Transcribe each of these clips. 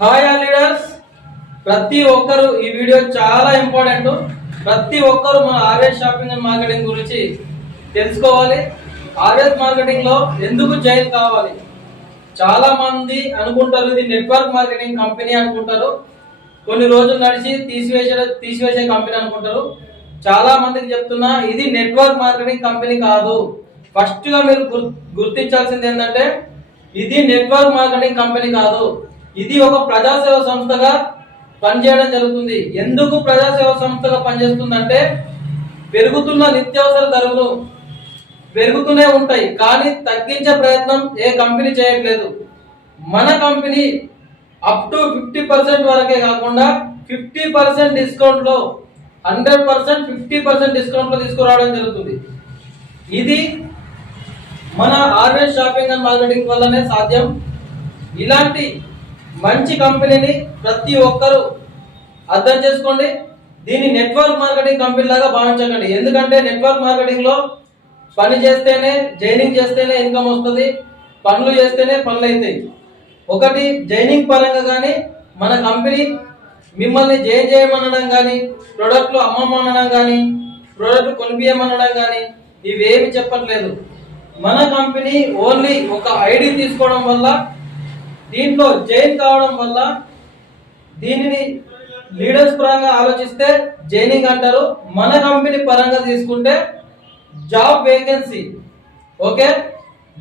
Hi all leaders, ప్రతి ఒక్కరు ఈ వీడియో చాలా ఇంపార్టెంట్. ప్రతి ఒక్కరు మన ఆర్ఎస్ షాపింగ్ అండ్ మార్కెటింగ్ గురించి తెలుసుకోవాలి. ఆర్ఎస్ మార్కెటింగ్ లో ఎందుకు జాయిన్ కావాలి? చాలా మంది అనుకుంటారు ఇది నెట్వర్క్ మార్కెటింగ్ కంపెనీ అనుకుంటారు, కొన్ని రోజులు నడిచి తీసివేసే కంపెనీ అనుకుంటారు. చాలా మందికి చెప్తున్నా, ఇది నెట్వర్క్ మార్కెటింగ్ కంపెనీ కాదు. ఫస్ట్ గా మీరు గుర్తించాల్సింది ఏంటంటే, ఇది నెట్వర్క్ మార్కెటింగ్ కంపెనీ కాదు, ఇది ఒక ప్రజాసేవ సంస్థగా పనిచేయడం జరుగుతుంది. ఎందుకు ప్రజాసేవ సంస్థగా పనిచేస్తుందంటే, పెరుగుతున్న నిత్యావసర ధరలు పెరుగుతూనే ఉంటాయి, కానీ తగ్గించే ప్రయత్నం ఏ కంపెనీ చేయట్లేదు. మన కంపెనీ అప్ టు 50% వరకే కాకుండా 50% డిస్కౌంట్ లో 100% 50% డిస్కౌంట్ లో తీసుకురావడం జరుగుతుంది. ఇది మన ఆర్ఎస్ షాపింగ్ అండ్ మార్కెటింగ్ వల్లనే సాధ్యం. ఇలాంటి మంచి కంపెనీని ప్రతి ఒక్కరు అర్థం చేసుకోండి. దీన్ని నెట్వర్క్ మార్కెటింగ్ కంపెనీ లాగా భావించకండి. ఎందుకంటే నెట్వర్క్ మార్కెటింగ్ లో పని చేస్తేనే, జైనింగ్ చేస్తేనే ఇన్కమ్ వస్తుంది, పనులు చేస్తేనే పనులు అవుతాయి. ఒకటి జైనింగ్ పరంగా కానీ, మన కంపెనీ మిమ్మల్ని జాయిన్ చేయమనడం కానీ, ప్రొడక్ట్లు అమ్మమనడం కానీ, ప్రొడక్ట్ కొనిపించమనడం కానీ ఇవేమి చెప్పట్లేదు. మన కంపెనీ ఓన్లీ ఒక ఐడి తీసుకోవడం వల్ల, దీంట్లో జాయిన్ కావడం వల్ల, దీనిని లీడర్స్ పరంగా ఆలోచిస్తే జైనింగ్ అంటారు. మన కంపెనీ పరంగా తీసుకుంటే జాబ్ వేకెన్సీ. ఓకే,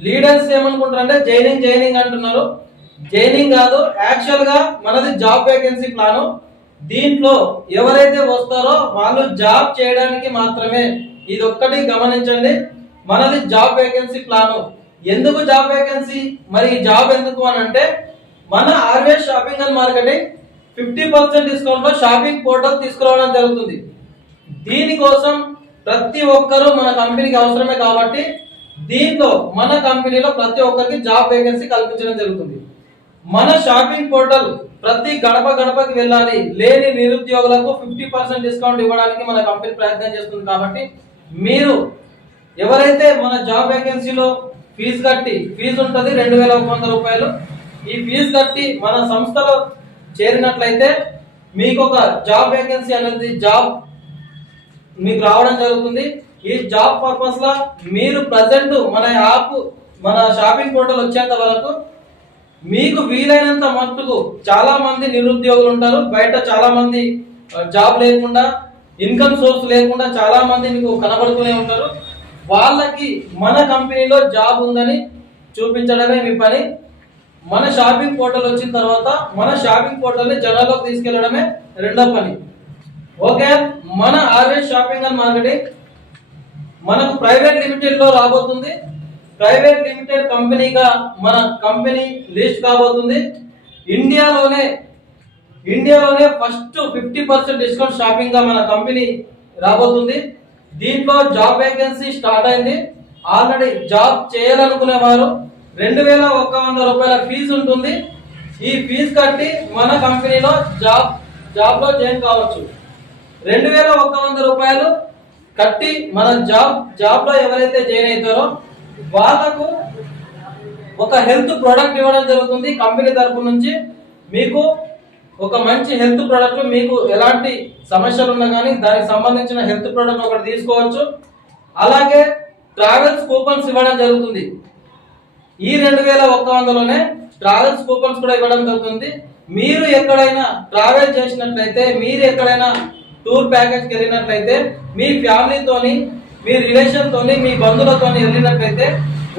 లీడర్స్ ఏమనుకుంటారు అంటే జైనింగ్ అంటున్నారు. జైనింగ్ కాదు, యాక్చువల్ గా మనది జాబ్ వేకెన్సీ ప్లాను. దీంట్లో ఎవరైతే వస్తారో వాళ్ళు జాబ్ చేయడానికి మాత్రమే. ఇది ఒక్కటి గమనించండి, మనది జాబ్ వేకెన్సీ ప్లాను. ఎందుకు జాబ్ వేకెన్సీ? మరి ఈ జాబ్ ఎందుకు అని అంటే, మన RS shopping and marketing 50% discount లో షాపింగ్ పోర్టల్ తీసుకురావడం జరుగుతుంది. దీనికోసం ప్రతి ఒక్కరూ మన కంపెనీకి అవసరమే కాబట్టి, దీంట్లో మన కంపెనీలో ప్రతి ఒక్కరికి జాబ్ వేకెన్సీ కల్పించడం జరుగుతుంది. మన షాపింగ్ పోర్టల్ ప్రతి గడప గడపకి వెళ్ళాలి. లేని నిరుద్యోగులకు 50% డిస్కౌంట్ ఇవ్వడానికి మన కంపెనీ ప్రయత్నం చేస్తుంది. కాబట్టి మీరు ఎవరైతే మన జాబ్ వేకెన్సీలో ఫీజు ఉంటుంది 2100 రూపాయలు. ఈ ఫీజు కట్టి మన సంస్థలో చేరినట్లయితే మీకు ఒక జాబ్ వేకెన్సీ అనేది జాబ్ మీకు రావడం జరుగుతుంది. ఈ జాబ్ పర్పస్ లా మీరు ప్రజెంట్ మన షాపింగ్ పోర్టల్ వచ్చేంత వరకు మీకు వీలైనంత మట్టుకు, చాలా మంది నిరుద్యోగులు ఉంటారు బయట, చాలా మంది జాబ్ లేకుండా, ఇన్కమ్ సోర్స్ లేకుండా చాలా మంది మీకు కనబడుతూనే ఉంటారు. వాళ్ళకి మన కంపెనీలో జాబ్ ఉందని చూపించడమే మీ పని. మన షాపింగ్ పోర్టల్ వచ్చిన తర్వాత మన షాపింగ్ పోర్టల్ ని జనాల్లోకి తీసుకెళ్లడమే రెండో పని. ఓకే, మన ఆర్ఎస్ షాపింగ్ అండ్ మార్కెటింగ్ మనకు ప్రైవేట్ లిమిటెడ్ లో రాబోతుంది. ప్రైవేట్ లిమిటెడ్ కంపెనీగా మన కంపెనీ లిస్ట్ కాబోతుంది. ఇండియాలోనే ఫస్ట్ 50% డిస్కౌంట్ షాపింగ్ గా మన కంపెనీ రాబోతుంది. దీంట్లో జాబ్ వేకెన్సీ స్టార్ట్ అయింది. ఆల్రెడీ జాబ్ చేయాలనుకునే వారు 2100 రూపాయల ఫీజు ఉంటుంది. ఈ ఫీజు కట్టి మన కంపెనీలో జాబ్ లో జాయిన్ కావచ్చు. 2100 రూపాయలు కట్టి మన జాబ్ లో ఎవరైతే జాయిన్ అవుతారో వాళ్ళకు ఒక హెల్త్ ప్రోడక్ట్ ఇవ్వడం జరుగుతుంది కంపెనీ తరపు నుంచి. మీకు ఒక మంచి హెల్త్ ప్రోడక్ట్, మీకు ఎలాంటి సమస్యలు ఉన్నా కానీ దానికి సంబంధించిన హెల్త్ ప్రోడక్ట్ ఒకటి తీసుకోవచ్చు. అలాగే ట్రావెల్స్ కూపన్స్ ఇవ్వడం జరుగుతుంది. ఈ 2100లోనే ట్రావెల్స్ కూపన్స్ కూడా ఇవ్వడం జరుగుతుంది. మీరు ఎక్కడైనా ట్రావెల్ చేసినట్లయితే, మీరు ఎక్కడైనా టూర్ ప్యాకేజ్కి వెళ్ళినట్లయితే, మీ ఫ్యామిలీతోని, మీ రిలేషన్ తోని, మీ బంధువులతో వెళ్ళినట్లయితే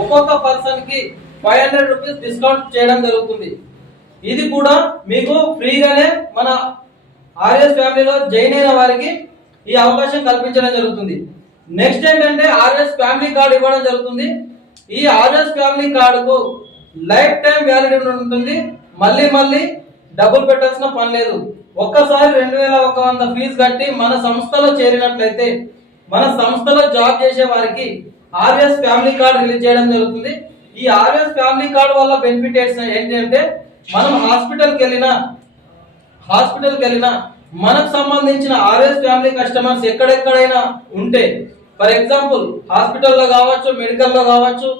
ఒక్కొక్క పర్సన్ కి 500 రూపీస్ డిస్కౌంట్ చేయడం జరుగుతుంది. ఇది కూడా మీకు ఫ్రీగానే మన ఆర్ఎస్ ఫ్యామిలీలో జాయిన్ అయిన వారికి ఈ అవకాశం కల్పించడం జరుగుతుంది. నెక్స్ట్ ఏంటంటే ఆర్ఎస్ ఫ్యామిలీ కార్డు ఇవ్వడం జరుగుతుంది. ఈ ఆర్ఎస్ ఫ్యామిలీ కార్డుకు లైఫ్ టైం వ్యాలిడిటీ ఉంటుంది. మళ్ళీ డబ్బులు పెట్టాల్సిన పని లేదు. ఒక్కసారి 2100 ఫీజు కట్టి మన సంస్థలో చేరినట్లయితే, మన సంస్థలో జాబ్ చేసే వారికి ఆర్ఎస్ ఫ్యామిలీ కార్డు రిలీజ్ చేయడం జరుగుతుంది. ఈ ఆర్ఎస్ ఫ్యామిలీ కార్డు వల్ల బెనిఫిట్ ఏంటంటే, మనం హాస్పిటల్కి వెళ్ళినా మనకు సంబంధించిన ఆర్ఎస్ ఫ్యామిలీ కస్టమర్స్ ఎక్కడెక్కడైనా ఉంటే, ఫర్ ఎగ్జాంపుల్ హాస్పిటల్లో కావచ్చు, మెడికల్లో కావచ్చు,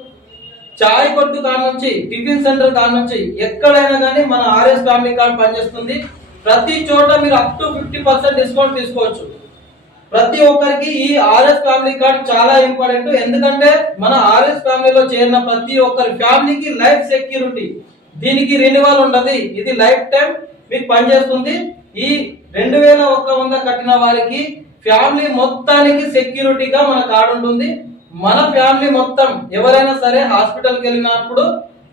చాయ్ కొట్టు కాడ నుంచి, టిఫిన్ సెంటర్ కాడ నుంచి, ఎక్కడైనా కానీ మన ఆర్ఎస్ ఫ్యామిలీ కార్డ్ పనిచేస్తుంది. ప్రతి చోట మీరు అప్ టు 50% డిస్కౌంట్ తీసుకోవచ్చు. ప్రతి ఒక్కరికి ఈ ఆర్ఎస్ ఫ్యామిలీ కార్డ్ చాలా ఇంపార్టెంట్. ఎందుకంటే మన ఆర్ఎస్ ఫ్యామిలీలో చేరిన ప్రతి ఒక్కరి ఫ్యామిలీకి లైఫ్ సెక్యూరిటీ. దీనికి రెన్యువల్ ఉండదు, ఇది లైఫ్ టైం మీకు పనిచేస్తుంది. ఈ 2100 కట్టిన వారికి ఫ్యామిలీ మొత్తానికి సెక్యూరిటీగా మన కార్డు ఉంటుంది. మన ఫ్యామిలీ మొత్తం ఎవరైనా సరే హాస్పిటల్కి వెళ్ళినప్పుడు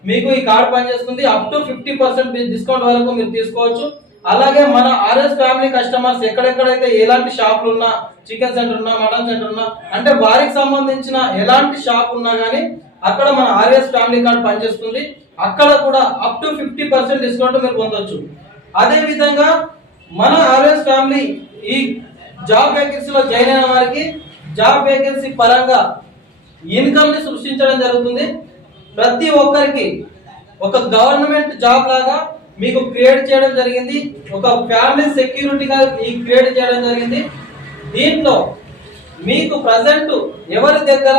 మీకు ఈ కార్డు పనిచేస్తుంది. అప్ టు 50% డిస్కౌంట్ వరకు మీరు తీసుకోవచ్చు. అలాగే మన ఆర్ఎస్ ఫ్యామిలీ కస్టమర్స్ ఎక్కడెక్కడైతే ఎలాంటి షాపులు ఉన్నా, చికెన్ సెంటర్ ఉన్నా, మటన్ సెంటర్ ఉన్నా, అంటే వారికి సంబంధించిన ఎలాంటి షాప్ ఉన్నా కానీ అక్కడ మన ఆర్ఎస్ ఫ్యామిలీ కార్డ్ పనిచేస్తుంది. అక్కడ కూడా అప్ టు 50% డిస్కౌంట్ మీరు పొందొచ్చు. అదే విధంగా మన ఆర్ఎస్ ఫ్యామిలీ ఈ జాబ్ వేకెన్సీలో జాయిన్ అయిన వారికి జాబ్ వేకెన్సీ పరంగా ఇన్కమ్ ని సృష్టించడం జరుగుతుంది. ప్రతి ఒక్కరికి ఒక గవర్నమెంట్ జాబ్ లాగా మీకు క్రియేట్ చేయడం జరిగింది. ఒక ఫ్యామిలీ సెక్యూరిటీగా క్రియేట్ చేయడం జరిగింది. దీంట్లో మీకు ప్రజెంట్ ఎవరి దగ్గర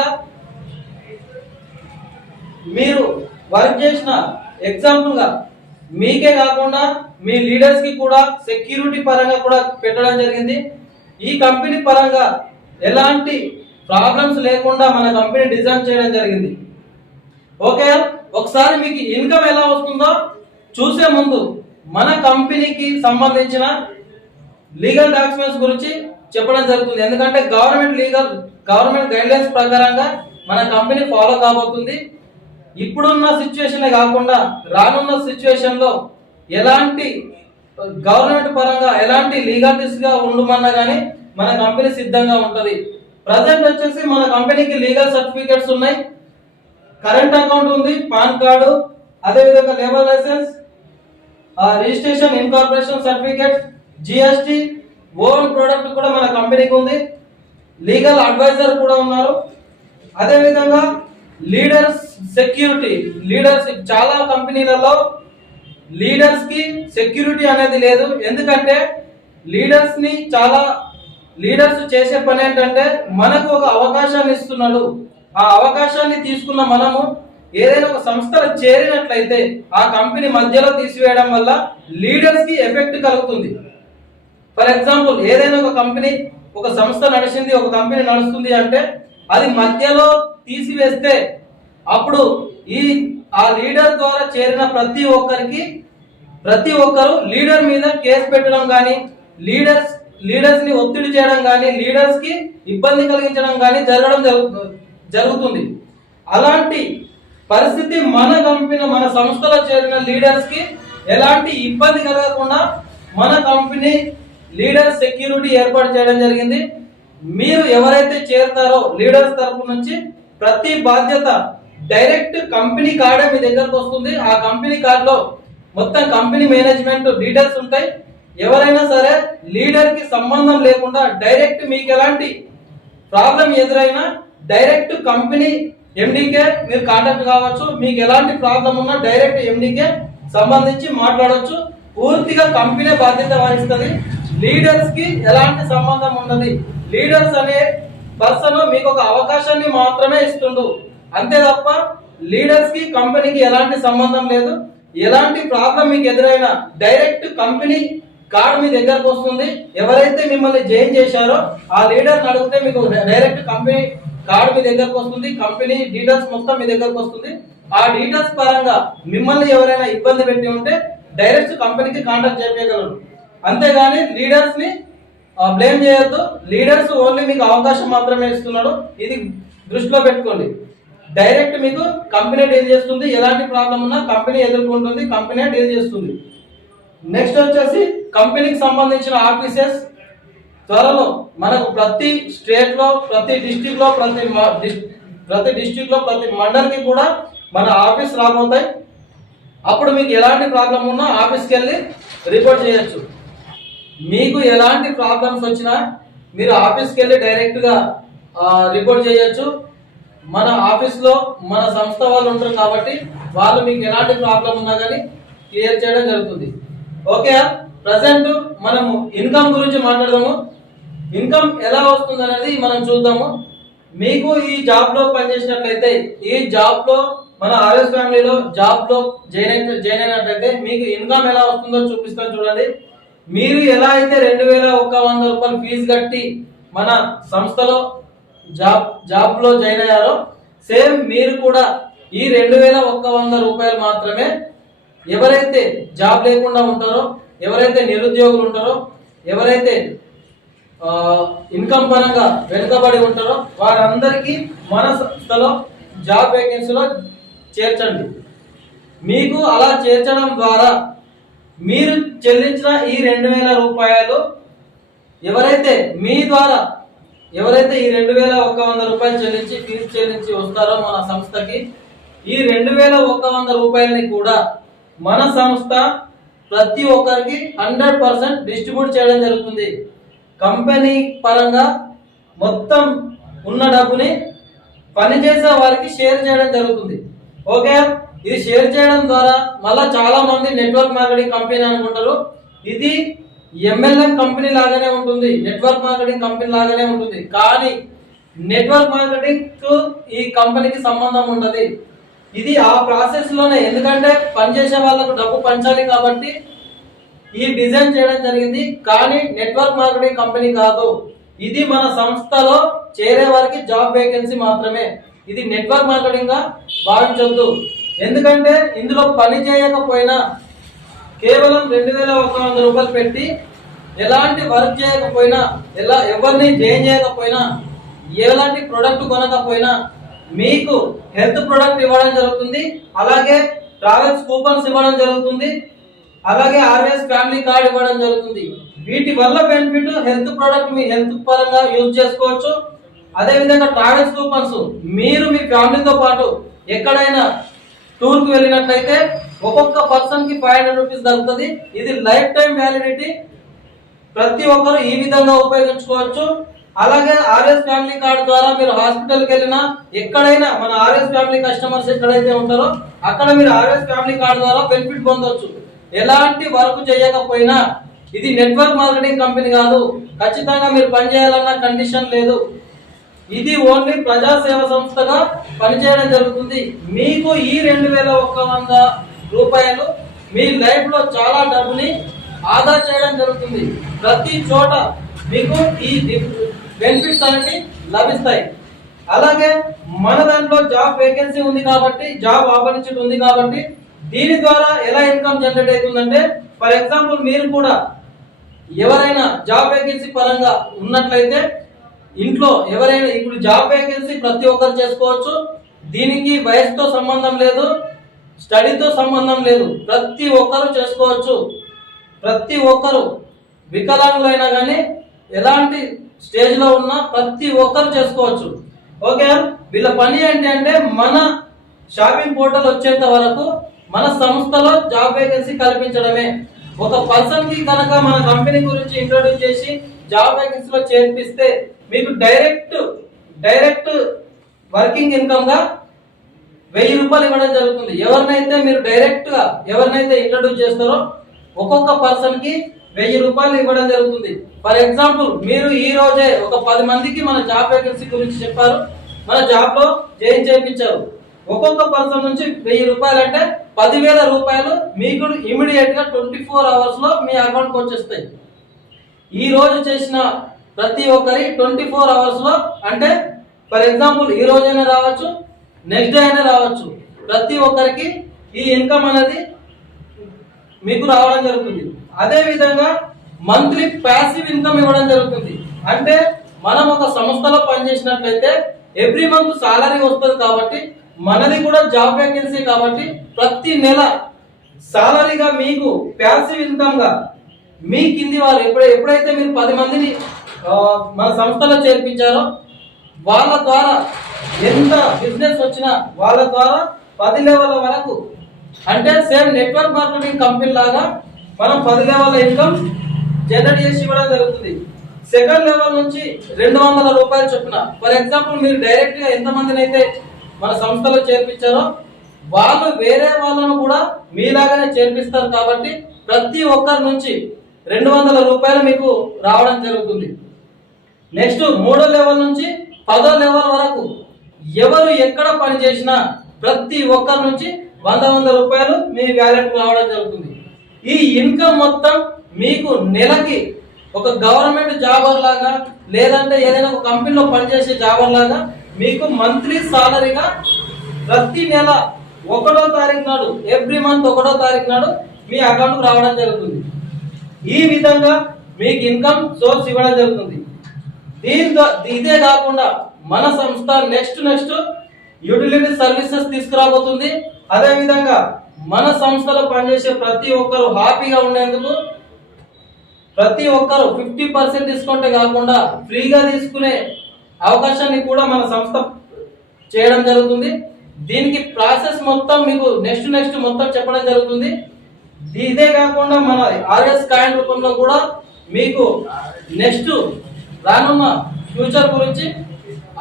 మీరు వర్క్ చేసిన ఎగ్జాంపుల్ గా మీకే కాకుండా మీ లీడర్స్ కి కూడా సెక్యూరిటీ పరంగా కూడా పెట్టడం జరిగింది. ఈ కంపెనీ పరంగా ఎలాంటి ప్రాబ్లమ్స్ లేకుండా మన కంపెనీ డిజైన్ చేయడం జరిగింది. ఓకే, ఒకసారి మీకు ఇన్కమ్ ఎలా వస్తుందో చూసే ముందు మన కంపెనీకి సంబంధించిన లీగల్ డాక్యుమెంట్స్ గురించి చెప్పడం జరుగుతుంది. ఎందుకంటే గవర్నమెంట్ గైడ్లైన్స్ ప్రకారంగా మన కంపెనీ ఫాలో కాబోతుంది. ఇప్పుడున్న సిచ్యువేషన్ కాకుండా రానున్న సిచ్యువేషన్ లో ఎలాంటి గవర్నమెంట్ పరంగా ఎలాంటి లీగాలిటీస్ గా ఉండమన్నా గానీ మన కంపెనీ సిద్ధంగా ఉంటది. ప్రజెంట్ వచ్చేసి మన కంపెనీకి లీగల్ సర్టిఫికేట్స్ ఉన్నాయి, కరెంట్ అకౌంట్ ఉంది, పాన్ కార్డు, అదే విధంగా labour licence, registration, incorporation certificate, GST, own product కూడా మన కంపెనీకి ఉంది, లీగల్ అడ్వైజర్ కూడా ఉన్నారు. అదే విధంగా లీడర్స్ సెక్యూరిటీ, లీడర్స్ చాలా కంపెనీలలో లీడర్స్ కి సెక్యూరిటీ అనేది లేదు. ఎందుకంటే లీడర్స్ చేసే పని ఏంటంటే మనకు ఒక అవకాశాన్ని ఇస్తున్నాడు. ఆ అవకాశాన్ని తీసుకున్న మనము ఏదైనా ఒక సంస్థలో చేరినట్లయితే ఆ కంపెనీ మధ్యలో తీసివేయడం వల్ల లీడర్స్ కి ఎఫెక్ట్ కలుగుతుంది. ఫర్ ఎగ్జాంపుల్, ఏదైనా ఒక సంస్థ నడిచింది, ఒక కంపెనీ నడుస్తుంది అంటే అది మధ్యలో తీసివేస్తే అప్పుడు ఆ లీడర్ ద్వారా చేరిన ప్రతి ఒక్కరు లీడర్ మీద కేసు పెట్టడం కానీ, లీడర్స్ ని ఒత్తిడి చేయడం కానీ, లీడర్స్ కి ఇబ్బంది కలిగించడం కానీ జరుగుతుంది. అలాంటి పరిస్థితి మన సంస్థలో చేరిన లీడర్స్ కి ఎలాంటి ఇబ్బంది కలగకుండా మన కంపెనీ లీడర్ సెక్యూరిటీ ఏర్పాటు చేయడం జరిగింది. మీరు ఎవరైతే చేరుతారో లీడర్స్ తరపు నుంచి ప్రతి బాధ్యత డైరెక్ట్ కంపెనీ కార్డే మీ దగ్గరకు వస్తుంది. ఆ కంపెనీ కార్డ్ లో మొత్తం కంపెనీ మేనేజ్మెంట్ డీటెయిల్స్ ఉంటాయి. ఎవరైనా సరే లీడర్ కి సంబంధం లేకుండా డైరెక్ట్ మీకు ఎలాంటి ప్రాబ్లం ఎదురైనా డైరెక్ట్ కంపెనీ ఎండీకే మీరు కాంటాక్ట్ కావచ్చు. మీకు ఎలాంటి ప్రాబ్లం ఉన్నా డైరెక్ట్ ఎండీకే సంబంధించి మాట్లాడవచ్చు. పూర్తిగా కంపెనీ బాధ్యత వహిస్తుంది. లీడర్స్ కి ఎలాంటి సంబంధం ఉన్నది. లీడర్స్ అనే పర్సన్ మీకు ఒక అవకాశాన్ని మాత్రమే ఇస్తుండు, అంతే తప్ప లీడర్స్ కి కంపెనీకి ఎలాంటి సంబంధం లేదు. ఎలాంటి ప్రాబ్లం మీకు ఎదురైనా డైరెక్ట్ కంపెనీ కార్డ్ మీ దగ్గరకు వస్తుంది. ఎవరైతే మిమ్మల్ని జాయిన్ చేశారో ఆ లీడర్ అడిగితే మీకు డైరెక్ట్ కంపెనీ కార్డ్ మీ దగ్గరకు వస్తుంది. కంపెనీ డీటెయిల్స్ మొత్తం మీ దగ్గరకు వస్తుంది. ఆ డీటెయిల్స్ పరంగా మిమ్మల్ని ఎవరైనా ఇబ్బంది పెట్టి ఉంటే డైరెక్ట్ కంపెనీకి కాంటాక్ట్ చేయగలరు. అంతేగాని లీడర్స్ ని బ్లేమ్ చేయొద్దు. లీడర్స్ ఓన్లీ మీకు అవకాశం మాత్రమే ఇస్తున్నాడు. ఇది దృష్టిలో పెట్టుకోండి. డైరెక్ట్ మీకు కంపెనీ డీల్ చేస్తుంది. ఎలాంటి ప్రాబ్లం ఉన్నా కంపెనీ ఎదుర్కొంటుంది, కంపెనీ డీల్ చేస్తుంది. నెక్స్ట్ వచ్చేసి కంపెనీకి సంబంధించిన ఆఫీసెస్ త్వరలో మనకు ప్రతి స్టేట్ లో, ప్రతి డిస్ట్రిక్ట్ లో, ప్రతి మండల్ కి కూడా మన ఆఫీస్ రాబోతాయి. అప్పుడు మీకు ఎలాంటి ప్రాబ్లం ఉన్నా ఆఫీస్కి వెళ్ళి రిపోర్ట్ చేయొచ్చు. మీకు ఎలాంటి ప్రాబ్లమ్స్ వచ్చినా మీరు ఆఫీస్కి వెళ్ళి డైరెక్ట్ గా రిపోర్ట్ చేయొచ్చు. మన ఆఫీస్ లో మన సంస్థ వాళ్ళు ఉంటారు కాబట్టి వాళ్ళు మీకు ఎలాంటి ప్రాబ్లం ఉన్నా కానీ క్లియర్ చేయడం జరుగుతుంది. ఓకే, ప్రజెంట్ మనము ఇన్కమ్ గురించి మాట్లాడదాము. ఇన్కమ్ ఎలా వస్తుంది అనేది మనం చూద్దాము. మీకు ఈ జాబ్ లో పనిచేసినట్లయితే ఈ జాబ్ లో మన ఆర్ఎస్ ఫ్యామిలీలో జాబ్ లో జాయిన్ అయినట్లయితే మీకు ఇన్కమ్ ఎలా వస్తుందో చూపిస్తాను చూడండి. మీరు ఎలా అయితే 2100 రూపాయలు ఫీజు కట్టి మన సంస్థలో జాబ్ లో జాయిన్ అయ్యారో సేమ్ మీరు కూడా ఈ 2100 రూపాయలు మాత్రమే ఎవరైతే జాబ్ లేకుండా ఉంటారో, ఎవరైతే నిరుద్యోగులు ఉంటారో, ఎవరైతే ఇన్కమ్ పరంగా వెనుకబడి ఉంటారో వారందరికీ మన సంస్థలో జాబ్ వేకెన్సీలో చేర్చండి. మీకు అలా చేర్చడం ద్వారా మీరు చెల్లించిన ఈ 2000 రూపాయలు ఎవరైతే మీ ద్వారా ఎవరైతే ఈ 2100 రూపాయలు చెల్లించి ఫీజు చెల్లించి వస్తారో మన సంస్థకి ఈ 2100 రూపాయలని కూడా మన సంస్థ ప్రతి ఒక్కరికి 100% డిస్ట్రిబ్యూట్ చేయడం జరుగుతుంది. కంపెనీ పరంగా మొత్తం ఉన్న డబ్బుని పనిచేసే వారికి షేర్ చేయడం జరుగుతుంది. ఓకే, ఇది షేర్ చేయడం ద్వారా మళ్ళా చాలా మంది నెట్వర్క్ మార్కెటింగ్ కంపెనీ అనుకుంటారు. ఇది MLM కంపెనీ లాగానే ఉంటుంది, నెట్వర్క్ మార్కెటింగ్ కంపెనీ లాగానే ఉంటుంది. కానీ నెట్వర్క్ మార్కెటింగ్ ఈ కంపెనీకి సంబంధం ఉండదు. ఇది ఆ ప్రాసెస్ లోనే, ఎందుకంటే పనిచేసే వాళ్ళకు డబ్బు పంచాలి కాబట్టి ఈ డిజైన్ చేయడం జరిగింది. కానీ నెట్వర్క్ మార్కెటింగ్ కంపెనీ కాదు, ఇది మన సంస్థలో చేరే వారికి జాబ్ వేకెన్సీ మాత్రమే. ఇది నెట్వర్క్ మార్కెటింగ్ గా భావించొద్దు. ఎందుకంటే ఇందులో పని చేయకపోయినా కేవలం 2100 రూపాయలు పెట్టి ఎలాంటి వర్క్ చేయకపోయినా, ఎవరిని జాయిన్ చేయకపోయినా, ఎలాంటి ప్రొడక్ట్ కొనకపోయినా మీకు హెల్త్ ప్రొడక్ట్ ఇవ్వడం జరుగుతుంది. అలాగే ట్రావెల్స్ కూపన్స్ ఇవ్వడం జరుగుతుంది. అలాగే ఆర్ఎస్ ఫ్యామిలీ కార్డ్ ఇవ్వడం జరుగుతుంది. వీటి వల్ల బెనిఫిట్ హెల్త్ ప్రొడక్ట్ మీ హెల్త్ పరంగా యూజ్ చేసుకోవచ్చు. అదే విధంగా ట్రావెల్స్ కూపన్స్ మీరు మీ ఫ్యామిలీతో పాటు ఎక్కడైనా టూర్ కు వెళ్ళినట్లయితే ఒక్కొక్క పర్సన్ కి 500 రూపీస్ దొరుకుతుంది. ఇది లైఫ్ టైం వ్యాలిడిటీ. ప్రతి ఒక్కరు ఈ విధంగా ఉపయోగించుకోవచ్చు. అలాగే ఆర్ఎస్ ఫ్యామిలీ కార్డ్ ద్వారా మీరు హాస్పిటల్కి వెళ్ళినా, ఎక్కడైనా మన ఆర్ఎస్ ఫ్యామిలీ కస్టమర్స్ ఎక్కడైతే ఉంటారో అక్కడ మీరు ఆర్ఎస్ ఫ్యామిలీ కార్డ్ ద్వారా బెనిఫిట్ పొందవచ్చు. ఎలాంటి వర్క్ చేయకపోయినా, ఇది నెట్వర్క్ మార్కెటింగ్ కంపెనీ కాదు, ఖచ్చితంగా మీరు పనిచేయాలన్న కండిషన్ లేదు. ఇది ఓన్లీ ప్రజాసేవ సంస్థగా పనిచేయడం జరుగుతుంది. మీకు ఈ 2100 రూపాయలు మీ లైఫ్ లో చాలా డబ్బుని ఆదా చేయడం జరుగుతుంది. ప్రతి చోట మీకు ఈ బెనిఫిట్స్ అనేవి లభిస్తాయి. అలాగే మన దాంట్లో జాబ్ వేకెన్సీ ఉంది కాబట్టి, జాబ్ ఆపర్చునిటీ ఉంది కాబట్టి దీని ద్వారా ఎలా ఇన్కమ్ జనరేట్ అవుతుందంటే, ఫర్ ఎగ్జాంపుల్ మీరు కూడా ఎవరైనా జాబ్ వేకెన్సీ పరంగా ఉన్నట్లయితే ఇంట్లో ఎవరైనా, ఇప్పుడు జాబ్ వేకెన్సీ ప్రతి ఒక్కరు చేసుకోవచ్చు. దీనికి వయసుతో సంబంధం లేదు, స్టడీతో సంబంధం లేదు, ప్రతి ఒక్కరు చేసుకోవచ్చు. ప్రతి ఒక్కరు వికలాంగులైనా కానీ ఎలాంటి స్టేజ్ లో ఉన్నా ప్రతి ఒక్కరు చేసుకోవచ్చు. ఓకే, వీళ్ళ పని ఏంటి అంటే మన షాపింగ్ పోర్టల్ వచ్చేంత వరకు మన సంస్థలో జాబ్ వేకెన్సీ కల్పించడమే. ఒక పర్సన్ కి కనుక మన కంపెనీ గురించి ఇంట్రొడ్యూస్ చేసి జాబ్ వేకెన్సీలో చేర్పిస్తే మీకు డైరెక్ట్ వర్కింగ్ ఇన్కమ్ గా 1000 రూపాయలు ఇవ్వడం జరుగుతుంది. ఎవరినైతే మీరు డైరెక్ట్ గా ఎవరినైతే ఇంట్రొడ్యూస్ చేస్తారో ఒక్కొక్క పర్సన్ కి 1000 రూపాయలు ఇవ్వడం జరుగుతుంది. ఫర్ ఎగ్జాంపుల్ మీరు ఈ రోజే ఒక 10 మందికి మన జాబ్ వేకెన్సీ గురించి చెప్పారు, మన జాబ్ లో జాయిన్ చేయించారు. ఒక్కొక్క పర్సన్ నుంచి 1000 రూపాయలు అంటే 10,000 రూపాయలు మీకు ఇమీడియట్ గా 24 అవర్స్ లో మీ అకౌంట్ కి వచ్చేస్తాయి. ఈ రోజు చేసిన ప్రతి ఒక్కరి 24 అవర్స్ లో, అంటే ఫర్ ఎగ్జాంపుల్ ఈ రోజైనా రావచ్చు, నెక్స్ట్ డే అయినా రావచ్చు, ప్రతి ఒక్కరికి ఈ ఇన్కమ్ అనేది మీకు రావడం జరుగుతుంది. అదే విధంగా మంత్లీ ప్యాసివ్ ఇన్కమ్ ఇవ్వడం జరుగుతుంది. అంటే మనం ఒక సంస్థలో పనిచేసినట్లయితే ఎవ్రీ మంత్ సాలరీ వస్తుంది కాబట్టి, మనది కూడా జాబ్ వేకెన్సీ కాబట్టి ప్రతి నెల సాలరీగా మీకు ప్యాసివ్ ఇన్కమ్ గా మీ కింది వారు ఎప్పుడైతే మీరు 10 మందిని మన సంస్థలో చేర్పించారో వాళ్ళ ద్వారా ఎంత బిజినెస్ వచ్చినా వాళ్ళ ద్వారా 10 లెవెల్ వరకు, అంటే సేమ్ నెట్వర్క్ మార్కెటింగ్ కంపెనీ లాగా మనం 10 లెవెల్ ఇన్కమ్ జనరేట్ చేసి ఇవ్వడం జరుగుతుంది. సెకండ్ లెవెల్ నుంచి 200 రూపాయలు చొప్పున. ఫర్ ఎగ్జాంపుల్ మీరు డైరెక్ట్ గా ఎంత మందిని అయితే మన సంస్థలో చేర్పించారో వాళ్ళు వేరే వాళ్ళను కూడా మీలాగానే చేర్పిస్తారు కాబట్టి ప్రతి ఒక్కరి నుంచి 200 రూపాయలు మీకు రావడం జరుగుతుంది. నెక్స్ట్ 3వ లెవెల్ నుంచి 10వ లెవెల్ వరకు ఎవరు ఎక్కడ పని చేసినా ప్రతి ఒక్కరి నుంచి 100 రూపాయలు మీ వ్యాలెట్ రావడం జరుగుతుంది. ఈ ఇన్కమ్ మొత్తం మీకు నెలకి ఒక గవర్నమెంట్ జాబర్ లాగా లేదంటే ఏదైనా ఒక కంపెనీలో పనిచేసే జాబర్ లాగా మీకు మంత్లీ సాలరీగా ప్రతి నెల 1వ తారీఖు నాడు, ఎవ్రీ మంత్ 1వ తారీఖు నాడు మీ అకౌంట్ రావడం జరుగుతుంది. ఈ విధంగా మీకు ఇన్కమ్ సోర్స్ ఇవ్వడం జరుగుతుంది. దీంతో ఇదే కాకుండా మన సంస్థ నెక్స్ట్ యూటిలిటీ సర్వీసెస్ తీసుకురాబోతుంది. అదే విధంగా మన సంస్థలో పనిచేసే ప్రతి ఒక్కరు హ్యాపీగా ఉండేందుకు ప్రతి ఒక్కరు 50% డిస్కౌంట్ కాకుండా ఫ్రీగా తీసుకునే అవకాశాన్ని కూడా మన సంస్థ చేయడం జరుగుతుంది. దీనికి ప్రాసెస్ మొత్తం మీకు నెక్స్ట్ మొత్తం చెప్పడం జరుగుతుంది. ఇదే కాకుండా మన ఆర్ఎస్ కాయిన్ రూపంలో కూడా మీకు నెక్స్ట్ రానున్న ఫ్యూచర్ గురించి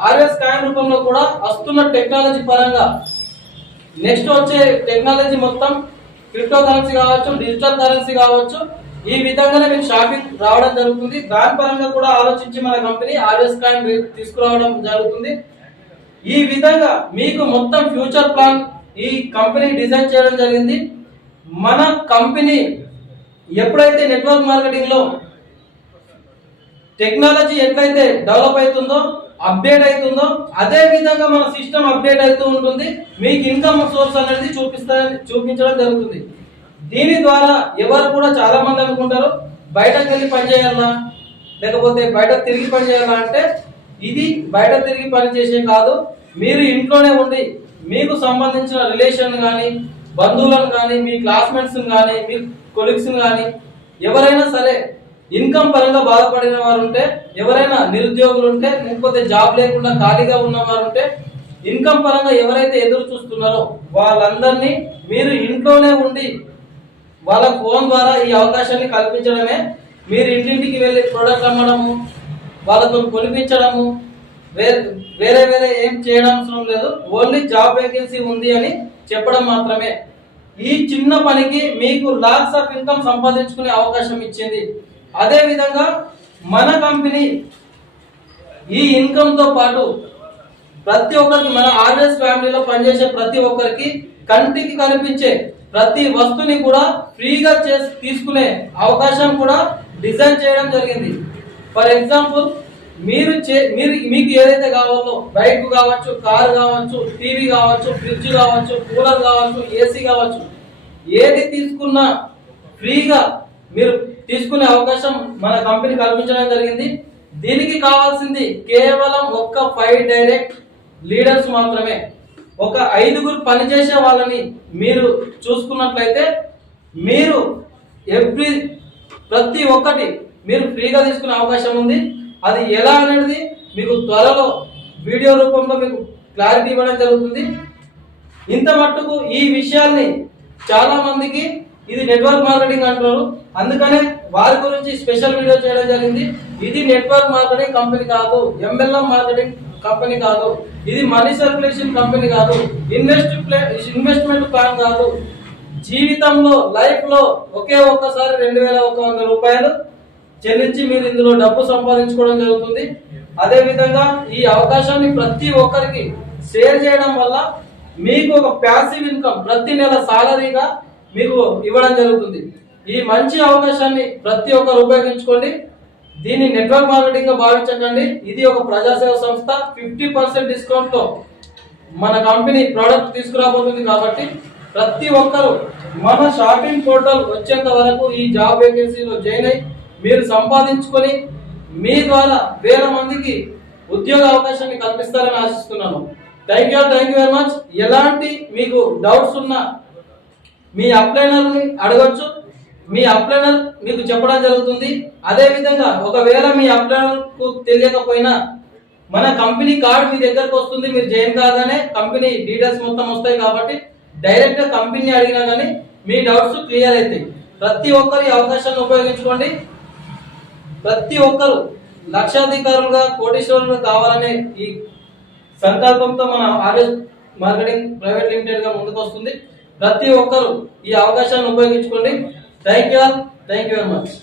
ఆర్ఎస్ కాయిన్ రూపంలో కూడా వస్తున్న టెక్నాలజీ పరంగా నెక్స్ట్ వచ్చే టెక్నాలజీ మొత్తం క్రిప్టో కరెన్సీ కావచ్చు, డిజిటల్ కరెన్సీ కావచ్చు, ఈ విధంగానే మీకు షాపింగ్ రావడం జరుగుతుంది. దాని పరంగా కూడా ఆలోచించి మన కంపెనీ ఆర్ఎస్ కాయిన్ తీసుకురావడం జరుగుతుంది. ఈ విధంగా మీకు మొత్తం ఫ్యూచర్ ప్లాన్ ఈ కంపెనీ డిజైన్ చేయడం జరిగింది. మన కంపెనీ ఎప్పుడైతే నెట్వర్క్ మార్కెటింగ్ లో టెక్నాలజీ ఎట్లయితే డెవలప్ అవుతుందో, అప్డేట్ అవుతుందో, అదే విధంగా మన సిస్టమ్ అప్డేట్ అవుతూ ఉంటుంది. మీకు ఇన్కమ్ సోర్స్ అనేది చూపించడం జరుగుతుంది. దీని ద్వారా ఎవరు కూడా చాలా మంది అనుకుంటారు బయటకు వెళ్ళి పని చేయాలా లేకపోతే బయట తిరిగి పని చేయాలా అంటే, ఇది బయట తిరిగి పని చేసే కాదు. మీరు ఇంట్లోనే ఉండి మీకు సంబంధించిన రిలేషన్ కానీ, బంధువులను కానీ, మీ క్లాస్మేట్స్ కానీ, మీ కొలీగ్స్ కానీ ఎవరైనా సరే ఇన్కమ్ పరంగా బాధపడిన వారు ఉంటే, ఎవరైనా నిరుద్యోగులు ఉంటే, లేకపోతే జాబ్ లేకుండా ఖాళీగా ఉన్న వారు ఉంటే, ఇన్కమ్ పరంగా ఎవరైతే ఎదురు చూస్తున్నారో వాళ్ళందరినీ మీరు ఇంట్లోనే ఉండి వాళ్ళ ఫోన్ ద్వారా ఈ అవకాశాన్ని కల్పించడమే. మీరు ఇంటింటికి వెళ్ళి ప్రొడక్ట్ అమ్మడము, వాళ్ళతో కొనిపించడము, వేరే ఏం చేయడం అవసరం లేదు. ఓన్లీ జాబ్ వేకెన్సీ ఉంది అని చెప్పడం మాత్రమే. ఈ చిన్న పనికి మీకు లాక్స్ ఆఫ్ ఇన్కమ్ సంపాదించుకునే అవకాశం ఇచ్చింది. అదే విధంగా మన కంపెనీ ఈ ఇన్కమ్ తో పాటు ప్రతి ఒక్కరికి, మన ఆర్ఎస్ ఫ్యామిలీలో పనిచేసే ప్రతి ఒక్కరికి కంటికి కనిపించే ప్రతి వస్తువుని కూడా ఫ్రీగా తీసుకునే అవకాశం కూడా డిజైన్ చేయడం జరిగింది. ఫర్ ఎగ్జాంపుల్ మీకు ఏదైతే కావాలో, బైక్ కావచ్చు, కార్ కావచ్చు, టీవీ కావచ్చు, ఫ్రిడ్జ్ కావచ్చు, కూలర్ కావచ్చు, ఏసీ కావచ్చు, ఏది తీసుకున్నా ఫ్రీగా మీరు తీసుకునే అవకాశం మన కంపెనీ కల్పించడం జరిగింది. దీనికి కావాల్సింది కేవలం 5 డైరెక్ట్ లీడర్స్ మాత్రమే. ఒక 5గురు పనిచేసే వాళ్ళని మీరు చూసుకున్నట్లయితే మీరు ప్రతి ఒక్కటి మీరు ఫ్రీగా తీసుకునే అవకాశం ఉంది. అది ఎలా అనేది మీకు త్వరలో వీడియో రూపంలో మీకు క్లారిటీ ఇవ్వడం జరుగుతుంది. ఇంత మట్టుకు ఈ విషయాల్ని చాలా మందికి ఇది నెట్వర్క్ మార్కెటింగ్ అంటున్నారు, అందుకనే వారి గురించి స్పెషల్ వీడియో చేయడం జరిగింది. ఇది నెట్వర్క్ మార్కెటింగ్ కంపెనీ కాదు, ఎంఎల్ఎం మార్కెటింగ్ కంపెనీ కాదు, ఇది మనీ సర్క్యులేషన్ కంపెనీ కాదు, ఇన్వెస్ట్మెంట్ ప్లాన్ కాదు. జీవితంలో లైఫ్ లో ఒక్కసారి 2100 రూపాయలు చెల్లించి మీరు ఇందులో డబ్బు సంపాదించుకోవడం జరుగుతుంది. అదే విధంగా ఈ అవకాశాన్ని ప్రతి ఒక్కరికి షేర్ చేయడం వల్ల మీకు ఒక ప్యాసివ్ ఇన్కమ్ ప్రతి నెల సాలరీగా మీకు ఇవ్వడం జరుగుతుంది. ఈ మంచి అవకాశాన్ని ప్రతి ఒక్కరు ఉపయోగించుకోండి. దీన్ని నెట్వర్క్ మార్కెటింగ్ గా భావించకండి. ఇది ఒక ప్రజాసేవ సంస్థ. 50% డిస్కౌంట్ తో మన కంపెనీ ప్రోడక్ట్ తీసుకురాబోతుంది. కాబట్టి ప్రతి ఒక్కరు మన షాపింగ్ పోర్టల్ వచ్చేంత వరకు ఈ జాబ్ వేకెన్సీలో జాయిన్ అయ్యి మీరు సంపాదించుకొని మీ ద్వారా వేల మందికి ఉద్యోగ అవకాశాన్ని కల్పిస్తారని ఆశిస్తున్నాను. Thank you very much. ఎలాంటి మీకు డౌట్స్ ఉన్నా మీ అప్లైనర్ని అడగొచ్చు. మీ అప్లైనర్ మీకు చెప్పడం జరుగుతుంది. అదే విధంగా ఒకవేళ మీ అప్లైనర్ కు తెలియకపోయినా మన కంపెనీ కార్డు మీ దగ్గరకు వస్తుంది. మీరు జాయిన్ కాగానే కంపెనీ డీటెయిల్స్ మొత్తం వస్తాయి. కాబట్టి డైరెక్ట్ గా కంపెనీ అడిగినా కానీ మీ డౌట్స్ క్లియర్ అవుతాయి. ప్రతి ఒక్కరు ఈ అవకాశాన్ని ఉపయోగించుకోండి. ప్రతి ఒక్కరు లక్షాధికారులుగా, కోటీశ్వరులుగా కావాలనే ఈ సంకల్పంతో మన ఆర్ఎస్ మార్కెటింగ్ ప్రైవేట్ లిమిటెడ్ గా ముందుకు వస్తుంది. ప్రతి ఒక్కరు ఈ అవకాశాన్ని ఉపయోగించుకోండి. Thank you very much.